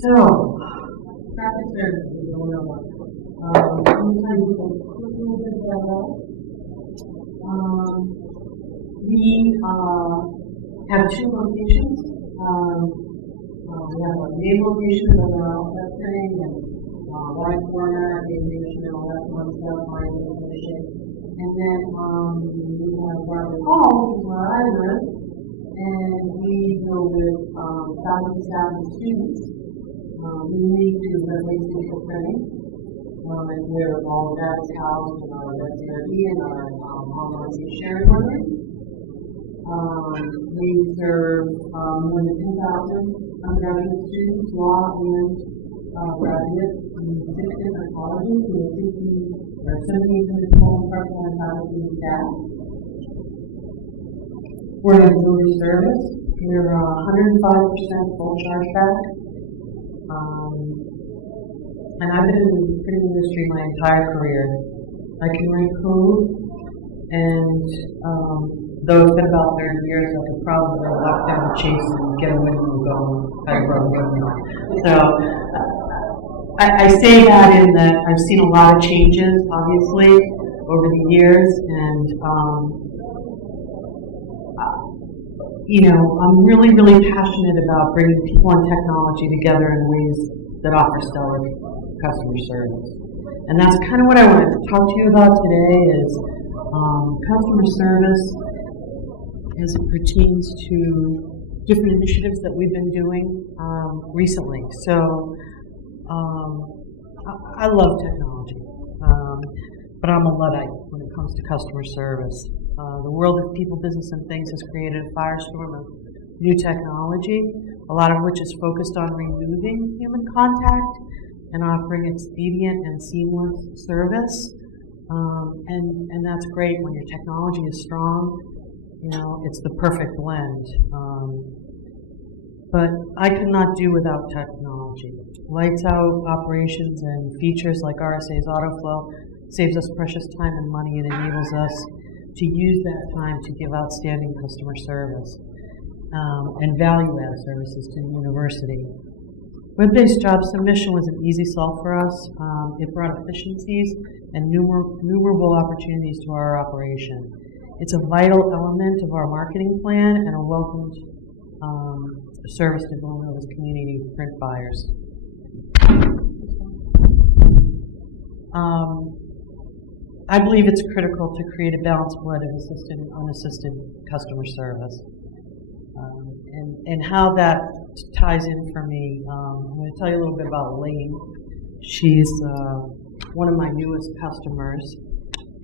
So, traffic services in Villanova. Let me tell you a little bit about that. We have two locations. We have a main location that we're all testing, and wide corner, aviation, and all that fun stuff, mining and fishing. And then we have Robert Hall, which is where I live, and we deal with faculty, staff, and students. We need to replace digital printing, and where all that is housed in our WebCRD and our online sharing learning. We serve more than 10,000 undergraduate students, law and graduates in 6 different colleges. We have 1,700 total part-time faculty and staff. We're in a delivery service. We're 105% full chargeback. And I've been in the printing industry my entire career. I can write code, and though it's been about 30 years, I could probably walk down the chase and get a windmill going if I broke it. So I say that in that I've seen a lot of changes, obviously, over the years, and I'm really, really passionate about bringing people and technology together in ways that offer stellar customer service. And that's kind of what I wanted to talk to you about today is customer service as it pertains to different initiatives that we've been doing recently. So I love technology, but I'm a Luddite when it comes to customer service. The world of people, business, and things has created a firestorm of new technology, a lot of which is focused on removing human contact and offering expedient and seamless service. And that's great when your technology is strong. It's the perfect blend. But I could not do without technology. Lights out operations and features like RSA's autoflow saves us precious time and money and enables us to use that time to give outstanding customer service and value-add services to the university. Web-based job submission was an easy solve for us. It brought efficiencies and numerable opportunities to our operation. It's a vital element of our marketing plan and a welcomed service to Villanova's community print buyers. I believe it's critical to create a balanced blend of assisted and unassisted customer service. And how that ties in for me, I'm going to tell you a little bit about Elaine. She's one of my newest customers,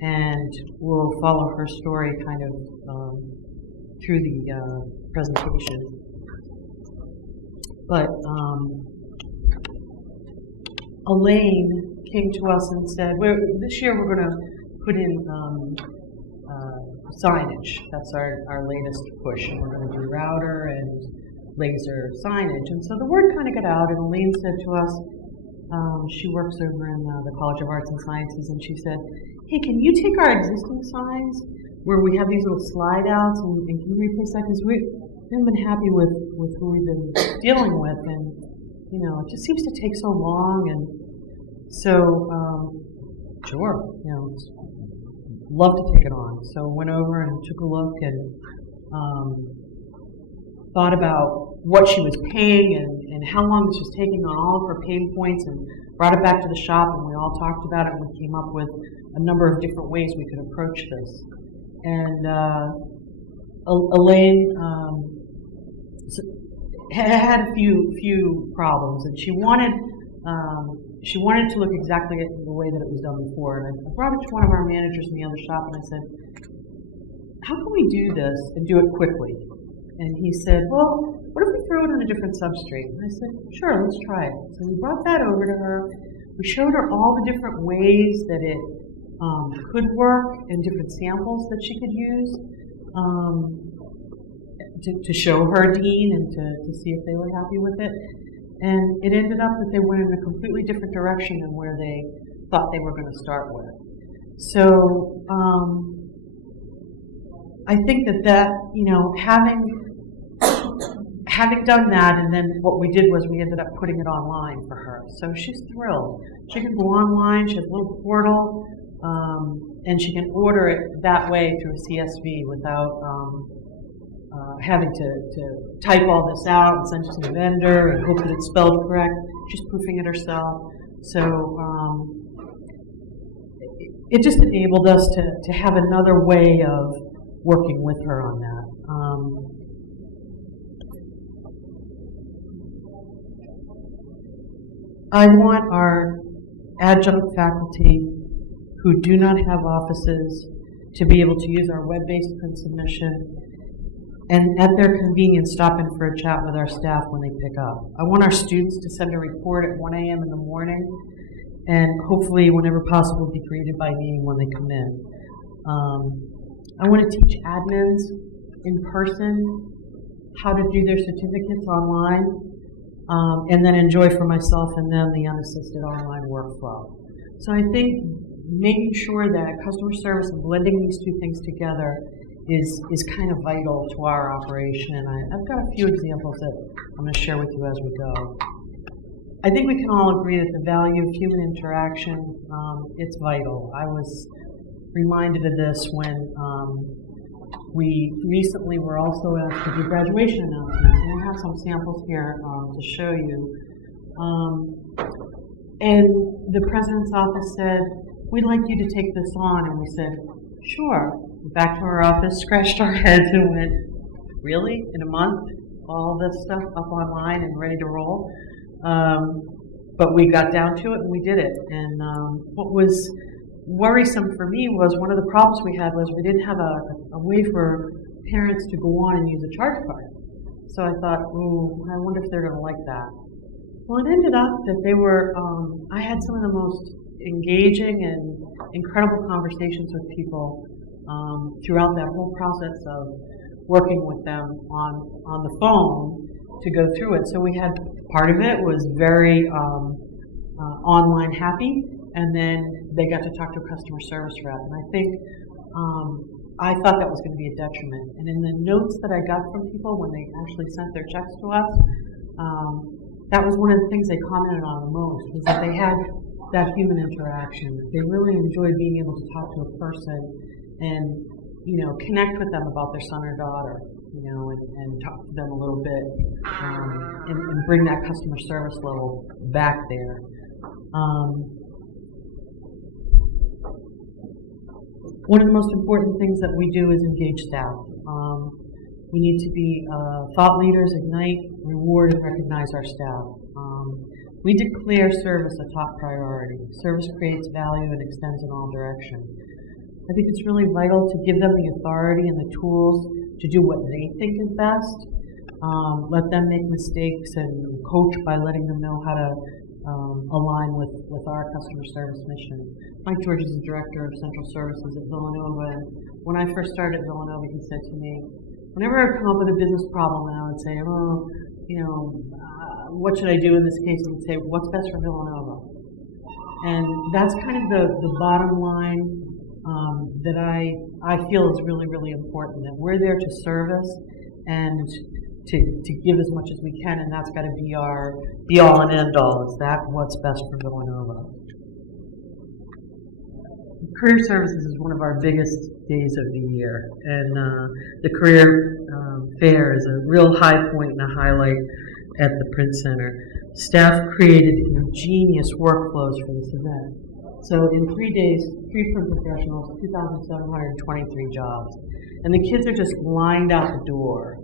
and we'll follow her story kind of through the presentation. But Elaine came to us and said, this year we're going to put in signage. That's our latest push. And we're going to do router and laser signage. And so the word kind of got out, and Elaine said to us, she works over in the College of Arts and Sciences, and she said, hey, can you take our existing signs where we have these little slide outs and can you replace that? Because we haven't been happy with who we've been dealing with, and it just seems to take so long. And so, sure, love to take it on. So went over and took a look and thought about what she was paying and how long this was taking on all of her pain points, and brought it back to the shop, and we all talked about it, and we came up with a number of different ways we could approach this. And Elaine had a few problems, and she wanted to look exactly the way that it was done before. And I brought it to one of our managers in the other shop, and I said, how can we do this and do it quickly? And he said, well, what if we throw it on a different substrate? And I said, sure, let's try it. So we brought that over to her. We showed her all the different ways that it could work and different samples that she could use to show her dean and to see if they were happy with it. And it ended up that they went in a completely different direction than where they thought they were going to start with. So I think that having having done that, and then what we did was we ended up putting it online for her. So she's thrilled. She can go online, she has a little portal, and she can order it that way through a CSV without having to type all this out and send it to the vendor and hope that it's spelled correct. She's proofing it herself. So it just enabled us to have another way of working with her on that. I want our adjunct faculty who do not have offices to be able to use our web-based print submission and at their convenience stop in for a chat with our staff when they pick up. I want our students to send a report at 1 a.m. in the morning and hopefully whenever possible be greeted by me when they come in. I want to teach admins in person how to do their certificates online, and then enjoy for myself and them the unassisted online workflow. So I think making sure that customer service and blending these two things together is kind of vital to our operation. And I've got a few examples that I'm going to share with you as we go. I think we can all agree that the value of human interaction, it's vital. I was reminded of this when we recently were also asked to do graduation announcements, and I have some samples here to show you. And the president's office said, "We'd like you to take this on," and we said, "Sure." Back to our office, scratched our heads, and went, "Really? In a month? All this stuff up online and ready to roll?" But we got down to it and we did it. And what was worrisome for me was one of the problems we had was we didn't have a way for parents to go on and use a charge card. So I thought, ooh, I wonder if they're going to like that. Well, it ended up that they were, I had some of the most engaging and incredible conversations with people throughout that whole process of working with them on the phone to go through it. So we had, part of it was very online happy, and then they got to talk to a customer service rep. And I think, I thought that was going to be a detriment. And in the notes that I got from people when they actually sent their checks to us, that was one of the things they commented on the most, was that they had that human interaction. They really enjoyed being able to talk to a person and, you know, connect with them about their son or daughter, you know, and talk to them a little bit, and bring that customer service level back there. One of the most important things that we do is engage staff. We need to be thought leaders, ignite, reward, and recognize our staff. We declare service a top priority. Service creates value and extends in all directions. I think it's really vital to give them the authority and the tools to do what they think is best. Let them make mistakes and coach by letting them know how to align with our customer service mission. Mike George is the director of central services at Villanova, and when I first started at Villanova, he said to me, whenever I come up with a business problem and I would say, oh, you know, what should I do in this case? He would say, what's best for Villanova? And that's kind of the bottom line that I feel is really, really important, that we're there to service and to give as much as we can, and that's got to be our be-all and end-all. Is that what's best for Villanova? Career Services is one of our biggest days of the year, and the career fair is a real high point and a highlight at the Print Center. Staff created ingenious workflows for this event. So in 3 days, 3 print professionals, 2,723 jobs, and the kids are just lined out the door.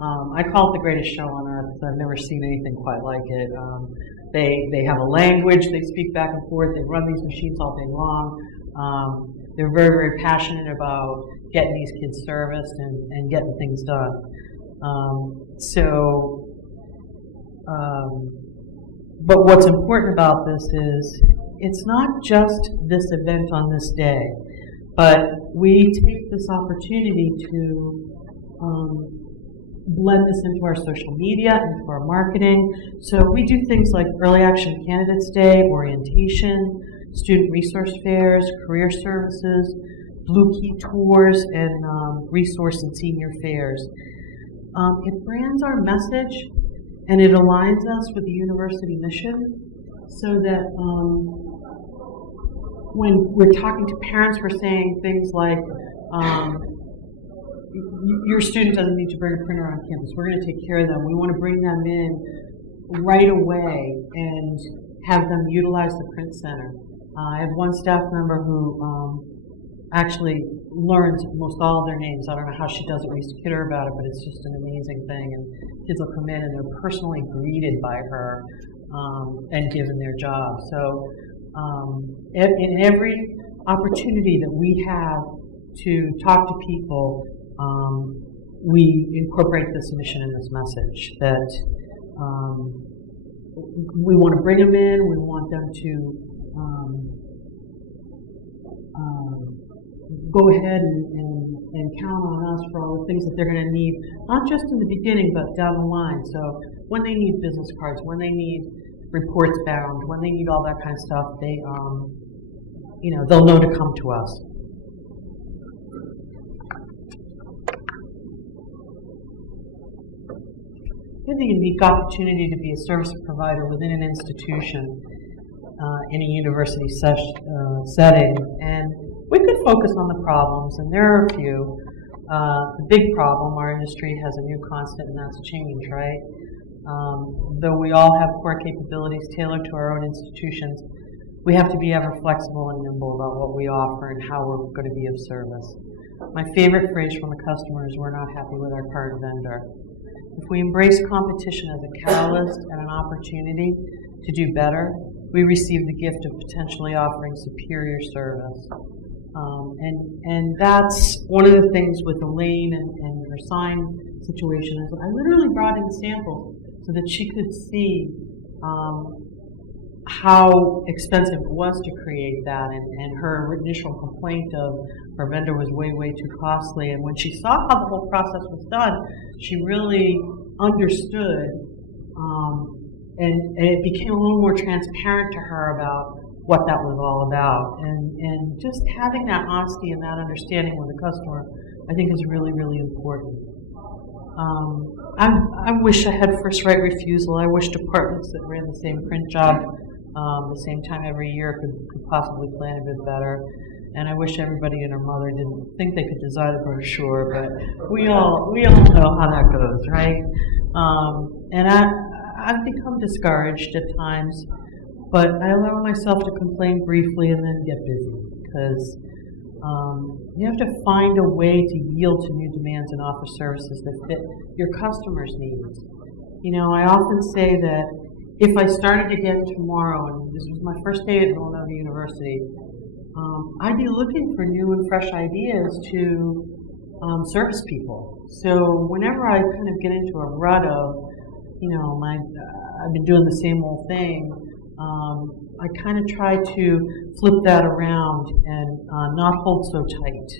I call it the greatest show on earth because I've never seen anything quite like it. They have a language, they speak back and forth, they run these machines all day long. They're very, very passionate about getting these kids serviced and getting things done. But what's important about this is it's not just this event on this day, but we take this opportunity to blend this into our social media, into our marketing. So we do things like Early Action Candidates Day, orientation, student resource fairs, career services, Blue Key tours, and resource and senior fairs. it brands our message and it aligns us with the university mission so that when we're talking to parents, we're saying things like, your student doesn't need to bring a printer on campus. We're going to take care of them. We want to bring them in right away and have them utilize the print center. I have one staff member who actually learns most all of their names. I don't know how she does it. We used to kid her about it, but it's just an amazing thing. And kids will come in and they're personally greeted by her and given their job. So in every opportunity that we have to talk to people, we incorporate this mission and this message that we want to bring them in, we want them to go ahead and count on us for all the things that they're going to need, not just in the beginning, but down the line. So when they need business cards, when they need reports bound, when they need all that kind of stuff, they, they'll know to come to us. We have the unique opportunity to be a service provider within an institution in a university setting, and we could focus on the problems, and there are a few. The big problem, our industry has a new constant, and that's change, right? Though we all have core capabilities tailored to our own institutions, we have to be ever flexible and nimble about what we offer and how we're going to be of service. My favorite phrase from a customer is, "We're not happy with our current vendor." If we embrace competition as a catalyst and an opportunity to do better, we receive the gift of potentially offering superior service. And that's one of the things with Elaine and her sign situation is I literally brought in samples so that she could see how expensive it was to create that, and her initial complaint of her vendor was way, way too costly. And when she saw how the whole process was done, she really understood, and it became a little more transparent to her about what that was all about. And just having that honesty and that understanding with the customer, I think, is really, really important. I wish I had first right refusal. I wish departments that ran the same print job the same time every year could possibly plan a bit better. And I wish everybody and their mother didn't think they could design a brochure, but we all know how that goes, right? And I've become discouraged at times, but I allow myself to complain briefly and then get busy, because you have to find a way to yield to new demands and offer services that fit your customers' needs. I often say that if I started again tomorrow, and this was my first day at Villanova University, I'd be looking for new and fresh ideas to service people. So whenever I kind of get into a rut of, I've been doing the same old thing, I kind of try to flip that around and not hold so tight,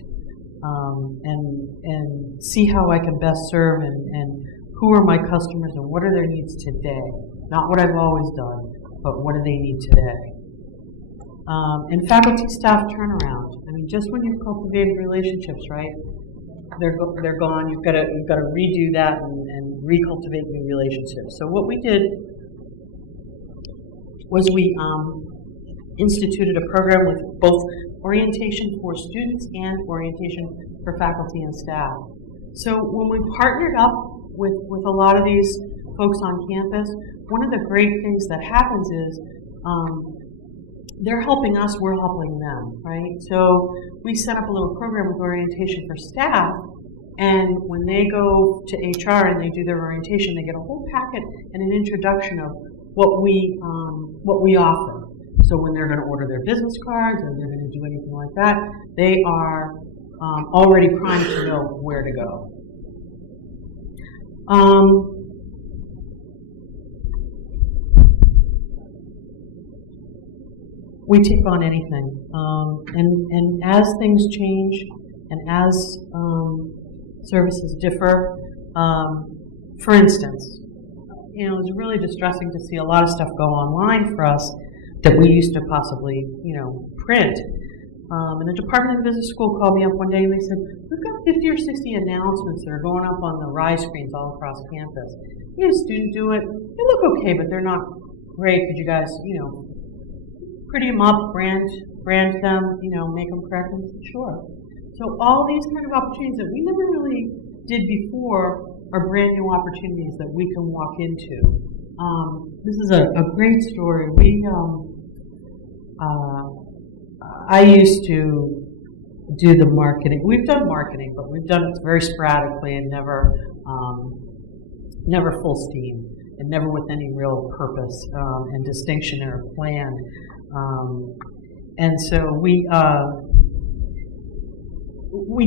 and see how I can best serve and who are my customers and what are their needs today. Not what I've always done, but what do they need today. And faculty staff turnaround. I mean, just when you've cultivated relationships, right? They're gone. You've got to redo that and recultivate new relationships. So what we did was we instituted a program with both orientation for students and orientation for faculty and staff. So when we partnered up with a lot of these folks on campus, one of the great things that happens is they're helping us, we're helping them, right? So we set up a little program with orientation for staff, and when they go to HR and they do their orientation, they get a whole packet and an introduction of what we offer. So when they're going to order their business cards or they're going to do anything like that, they are already primed to know where to go. We take on anything, and as things change and as services differ, for instance, it was really distressing to see a lot of stuff go online for us that we used to possibly, print. And the Department of Business School called me up one day and they said, we've got 50 or 60 announcements that are going up on the rise screens all across campus. You had a student do it. They look okay, but they're not great. Could you guys, pretty them up, brand them, make them correct? And I said, sure. So all these kind of opportunities that we never really did before are brand new opportunities that we can walk into. This is a great story. I used to do the marketing. We've done marketing, but we've done it very sporadically and never full steam, and never with any real purpose and distinction or plan. And so we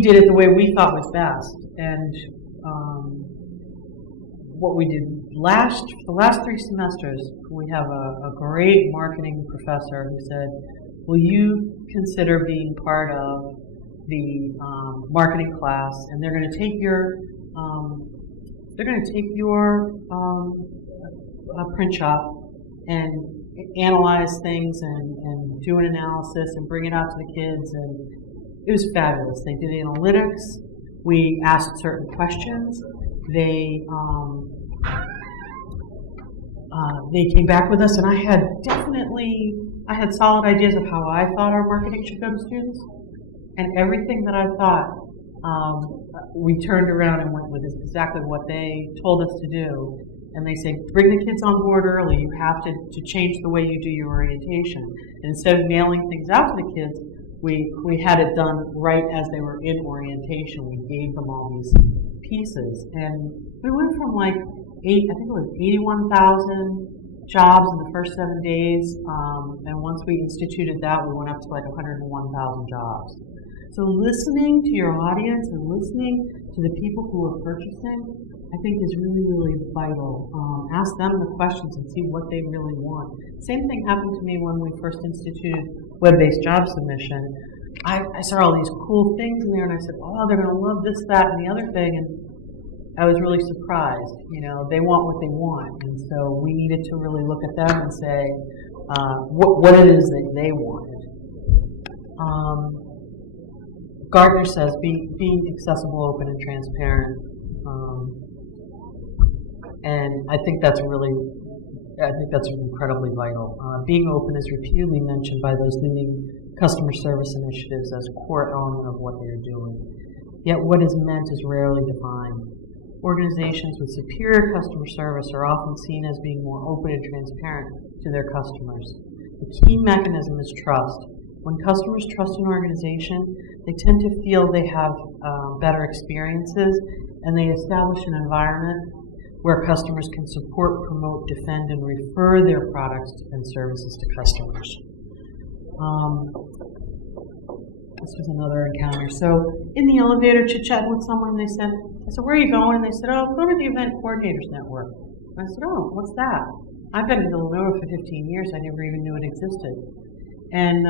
did it the way we thought was best. And what we did the last 3 semesters, we have a great marketing professor who said, will you consider being part of the marketing class? And they're going to take your print shop and analyze things and do an analysis and bring it out to the kids. And it was fabulous. They did analytics. We asked certain questions. They came back with us, and I had solid ideas of how I thought our marketing should go to students, and everything that I thought, we turned around and went with exactly what they told us to do. And they say, bring the kids on board early. You have to change the way you do your orientation. And instead of mailing things out to the kids, we had it done right as they were in orientation. We gave them all these pieces, and we went from like 81,000 jobs in the first 7 days, and once we instituted that, we went up to like 101,000 jobs. So listening to your audience and listening to the people who are purchasing, I think is really, really vital. Ask them the questions and see what they really want. Same thing happened to me when we first instituted web-based job submission. I saw all these cool things in there, and I said, oh, they're going to love this, that, and the other thing. And I was really surprised. They want what they want. And so we needed to really look at them and say what it is that they wanted. Gardner says, being accessible, open, and transparent. And I think that's incredibly vital. Being open is repeatedly mentioned by those leading customer service initiatives as a core element of what they are doing. Yet what is meant is rarely defined. Organizations with superior customer service are often seen as being more open and transparent to their customers. The key mechanism is trust. When customers trust an organization, they tend to feel they have better experiences, and they establish an environment where customers can support, promote, defend, and refer their products and services to customers. This was another encounter. So in the elevator, chit-chatting with someone, I said, where are you going? And they said, oh, go to the Event Coordinators Network. And I said, oh, what's that? I've been in Villanova for 15 years. I never even knew it existed. And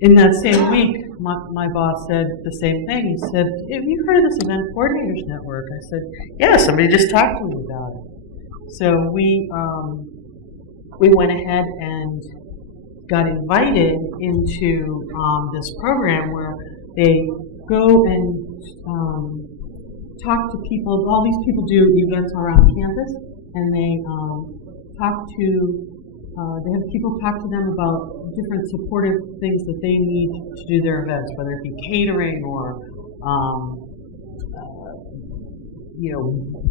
in that same week, my boss said the same thing. He said, have you heard of this Event Coordinators Network? I said, yeah, somebody just talked to me about it. So we went ahead and got invited into this program where they go and talk to people. All these people do events around campus, and they they have people talk to them about different supportive things that they need to do their events, whether it be catering or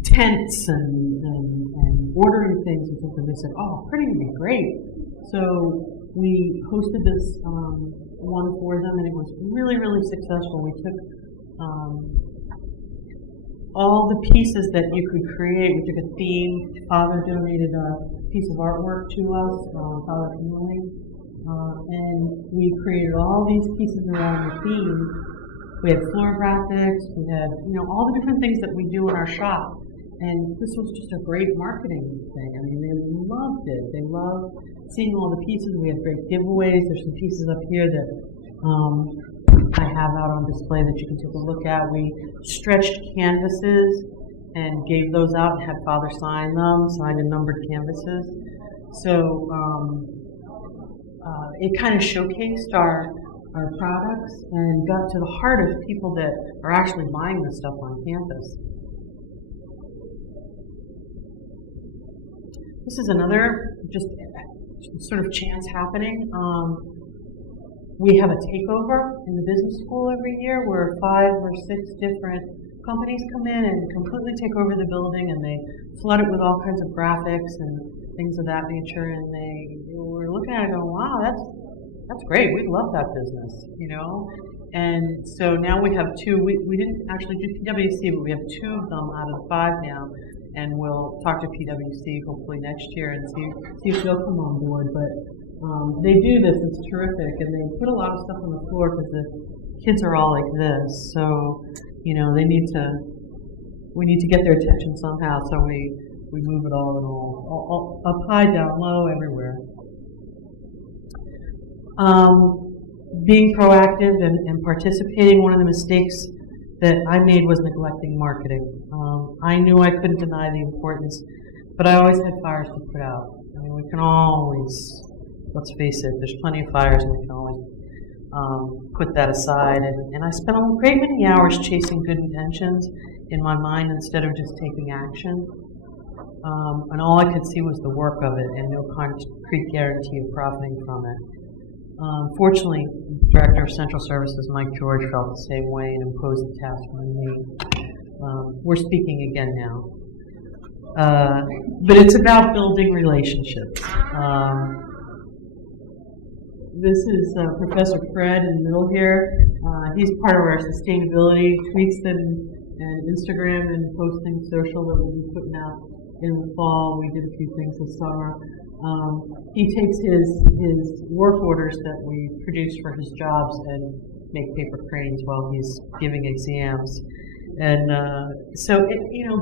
tents and ordering things and stuff. And they said, oh, printing would be great. So we hosted this one for them, and it was really, really successful. We took all the pieces that you could create. We took a theme. Father donated a piece of artwork to us, Father Camille, and we created all these pieces around the theme. We had floor graphics. We had, all the different things that we do in our shop. And this was just a great marketing thing. I mean, they loved it. They loved seeing all the pieces. We had great giveaways. There's some pieces up here that I have out on display that you can take a look at. We stretched canvases and gave those out and had Father sign them, signed and numbered canvases. So it kind of showcased our our products and got to the heart of people that are actually buying this stuff on campus. This is another just sort of chance happening. We have a takeover in the business school every year where 5 or 6 different companies come in and completely take over the building, and they flood it with all kinds of graphics and things of that nature. And we're looking at it going, wow, that's great. We love that business, you know. And so now we have 2. We didn't actually do PwC, but we have 2 of them out of the 5 now. And we'll talk to PwC hopefully next year and see if they'll come on board. But they do this, it's terrific, and they put a lot of stuff on the floor because the kids are all like this. So, you know, we need to get their attention somehow, so we move it all up high, down low, everywhere. Being proactive and participating, one of the mistakes that I made was neglecting marketing. I knew I couldn't deny the importance, but I always had fires to put out. I mean, we can always, let's face it, there's plenty of fires and we can always put that aside. And I spent a great many hours chasing good intentions in my mind instead of just taking action. And all I could see was the work of it and no concrete guarantee of profiting from it. Fortunately, the Director of Central Services, Mike George, felt the same way and imposed the task on me. We're speaking again now. But it's about building relationships. This is Professor Fred in the middle here. He's part of our sustainability tweets and Instagram and posting social that we'll be putting out in the fall. We did a few things this summer. He takes his work orders that we produce for his jobs and make paper cranes while he's giving exams. And so,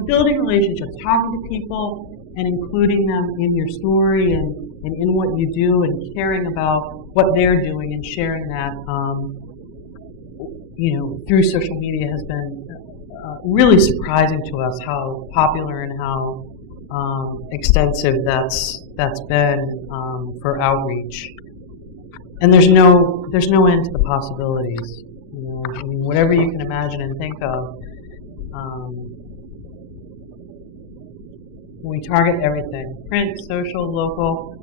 building relationships, talking to people and including them in your story and in what you do and caring about what they're doing and sharing that, through social media has been really surprising to us how popular and how extensive that's been for outreach. And there's no end to the possibilities. I mean, whatever you can imagine and think of. We target everything: print, social, local.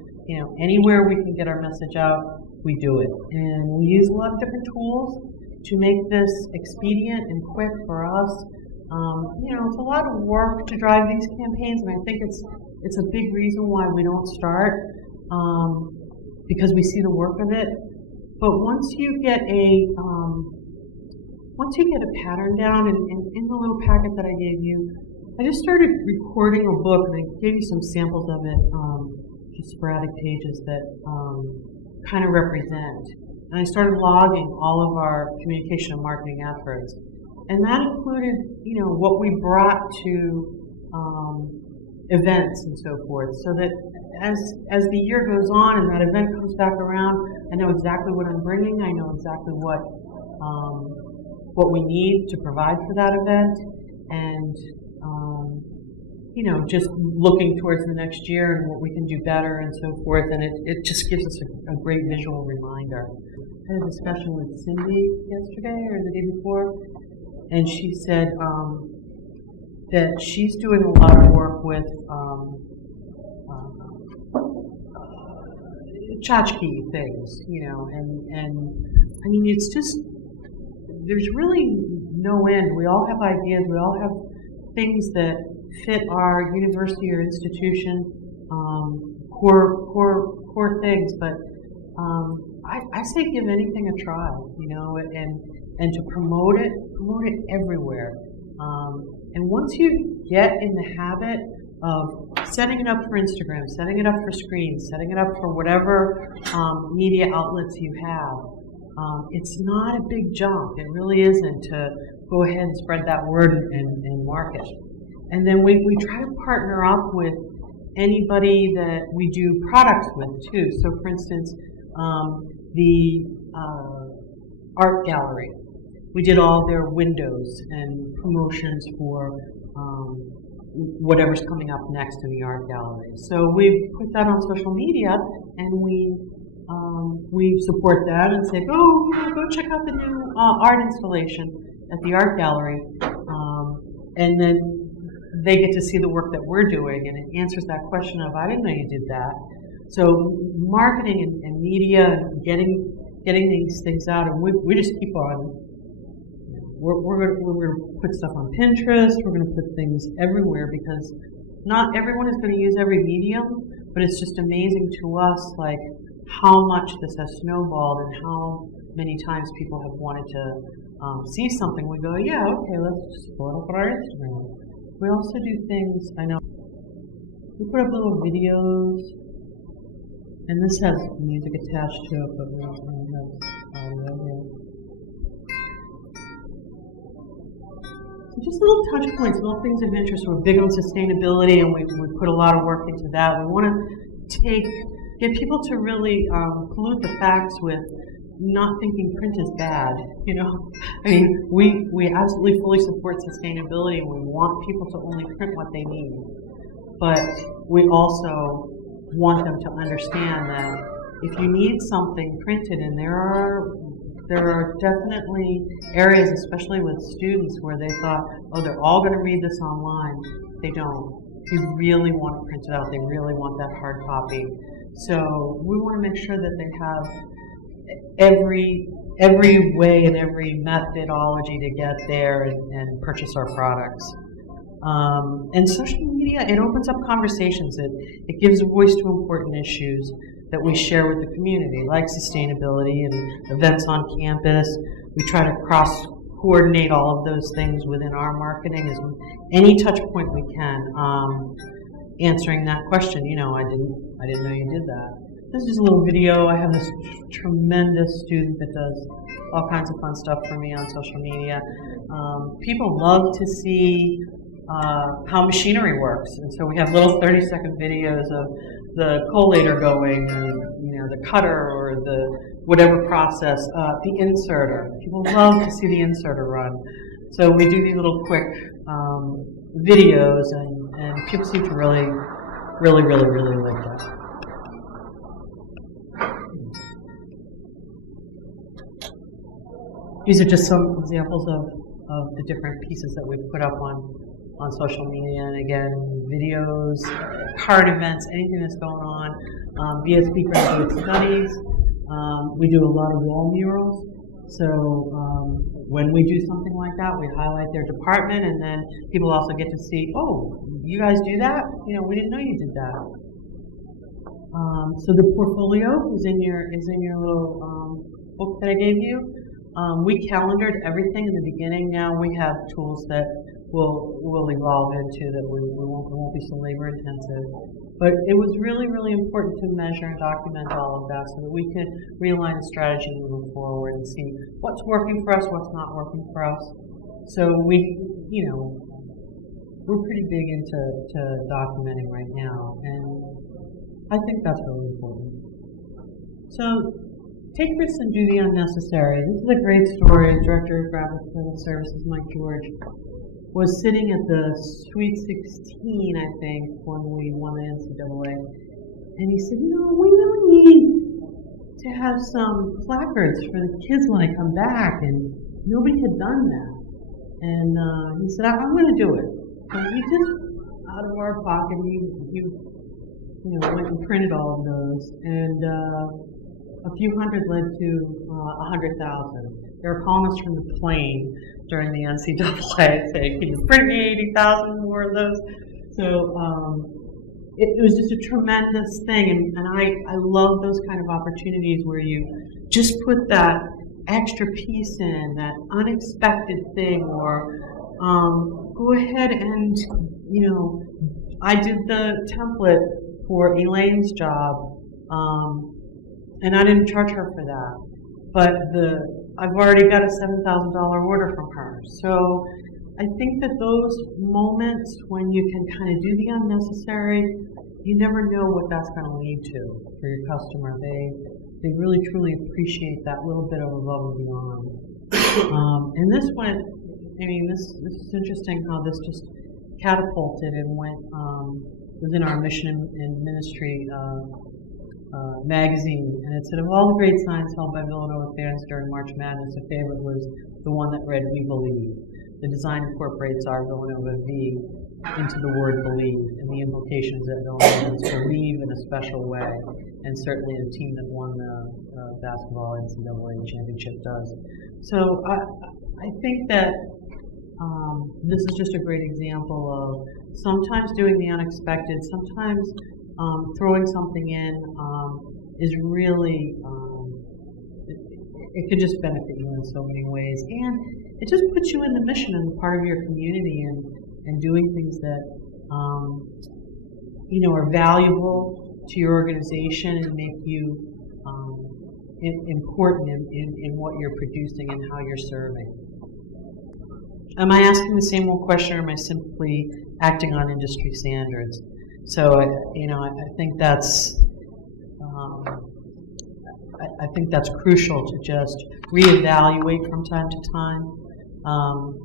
Anywhere we can get our message out, we do it. And we use a lot of different tools to make this expedient and quick for us. It's a lot of work to drive these campaigns, and I think it's a big reason why we don't start, because we see the work of it. But once you get a pattern down, and in the little packet that I gave you, I just started recording a book, and I gave you some samples of it, just sporadic pages that kind of represent. And I started logging all of our communication and marketing efforts. And that included, what we brought to events and so forth, so that as the year goes on and that event comes back around, I know exactly what I'm bringing. I know exactly what we need to provide for that event, and just looking towards the next year and what we can do better and so forth. And it just gives us a great visual reminder. I had a discussion with Cindy yesterday or the day before. And she said that she's doing a lot of work with tchotchke things, and I mean, it's just, there's really no end. We all have ideas, we all have things that fit our university or institution core things, but I say give anything a try, and to promote it everywhere. And once you get in the habit of setting it up for Instagram, setting it up for screens, setting it up for whatever media outlets you have, it's not a big jump. It really isn't, to go ahead and spread that word and market. And then we try to partner up with anybody that we do products with too. So for instance, the art gallery. We did all their windows and promotions for whatever's coming up next in the art gallery. So we put that on social media, and we we support that and say, oh, go check out the new art installation at the art gallery. And then they get to see the work that we're doing, and it answers that question of, I didn't know you did that. So marketing and media, and getting these things out, and we just keep on. We're going to put stuff on Pinterest. We're going to put things everywhere because not everyone is going to use every medium, but it's just amazing to us, like how much this has snowballed and how many times people have wanted to see something. We go, yeah, okay, let's just pull it up on our Instagram. We also do things, I know, we put up little videos, and this has music attached to it, but we don't have audio here. So just little touch points, little things of interest. We're big on sustainability, and we put a lot of work into that. We want to get people to really pollute the facts with not thinking print is bad, you know. I mean, we absolutely fully support sustainability, and we want people to only print what they need. But we also want them to understand that if you need something printed, and there are definitely areas, especially with students, where they thought, oh, they're all going to read this online. They don't. They really want to print it out. They really want that hard copy. So we want to make sure that they have every way and every methodology to get there and purchase our products. And social media, it opens up conversations. It gives a voice to important issues that we share with the community, like sustainability and events on campus. We try to cross-coordinate all of those things within our marketing as any touch point we can, answering that question. You know, I didn't know you did that. This is just a little video. I have this tremendous student that does all kinds of fun stuff for me on social media. People love to see how machinery works, and so we have little 30-second videos of the collator going, and the cutter or the whatever process, the inserter. People love to see the inserter run. So we do these little quick videos, and people seem to really like that. These are just some examples of the different pieces that we've put up on social media, and again, videos, card events, anything that's going on. VSP Graduate Studies, we do a lot of wall murals. So when we do something like that, we highlight their department, and then people also get to see, oh, you guys do that? We didn't know you did that. So the portfolio is in your little book that I gave you. We calendared everything in the beginning. Now we have tools that will evolve into that we won't be so labor intensive. But it was really important to measure and document all of that so that we could realign the strategy moving forward and see what's working for us, what's not working for us. So we're pretty big into documenting right now, and I think that's really important. So take risks and do the unnecessary. This is a great story. Director of Graphic Credit Services, Mike George, was sitting at the Sweet 16, I think, when we won the NCAA. And he said, we really need to have some placards for the kids when they come back. And nobody had done that. And he said, I'm going to do it. So he just, out of our pocket, he went and printed all of those. And a few hundred led to 100,000. They were calling us from the plane during the NCAA saying, can you print me 80,000 more of those? So it was just a tremendous thing. And I love those kind of opportunities where you just put that extra piece in, that unexpected thing, or go ahead and, I did the template for Elaine's job. And I didn't charge her for that, but I've already got a $7,000 order from her. So I think that those moments when you can kind of do the unnecessary, you never know what that's going to lead to for your customer. They really truly appreciate that little bit of above and beyond. And this went, this is interesting how this just catapulted and went within our mission and ministry magazine, and it said, of all the great signs held by Villanova fans during March Madness, a favorite was the one that read, "We believe." The design incorporates our Villanova V into the word believe, and the implications that Villanova believe in a special way, and certainly the team that won the basketball NCAA Championship does. So I think that this is just a great example of sometimes doing the unexpected, sometimes throwing something in is really, it could just benefit you in so many ways. And it just puts you in the mission and part of your community and doing things that, are valuable to your organization and make you important in what you're producing and how you're serving. Am I asking the same old question, or am I simply acting on industry standards? So, I think that's crucial to just reevaluate from time to time.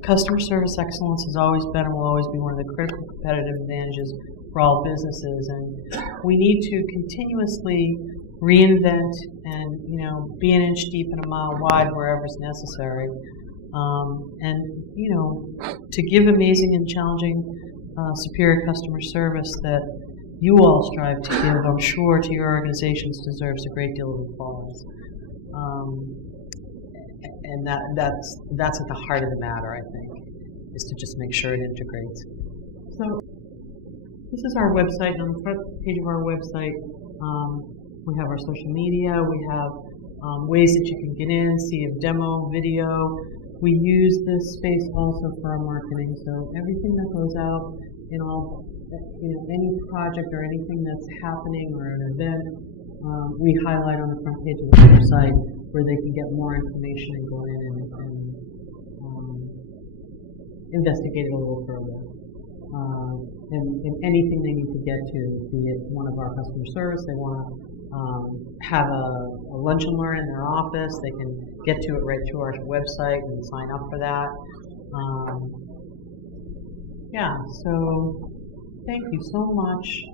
Customer service excellence has always been and will always be one of the critical competitive advantages for all businesses, and we need to continuously reinvent and be an inch deep and a mile wide wherever is necessary, and to give amazing and challenging superior customer service that you all strive to give, I'm sure, to your organizations deserves a great deal of applause. And that's at the heart of the matter, I think, is to just make sure it integrates. So this is our website, and on the front page of our website, we have our social media, we have ways that you can get in, see a demo video. We use this space also for our marketing, so everything that goes out in all, any project or anything that's happening or an event, we highlight on the front page of the website where they can get more information and go in and investigate it a little further. And anything they need to get to, be it one of our customer service, they want to have a lunch and learn in their office, they can get to it right through our website and sign up for that. So thank you so much.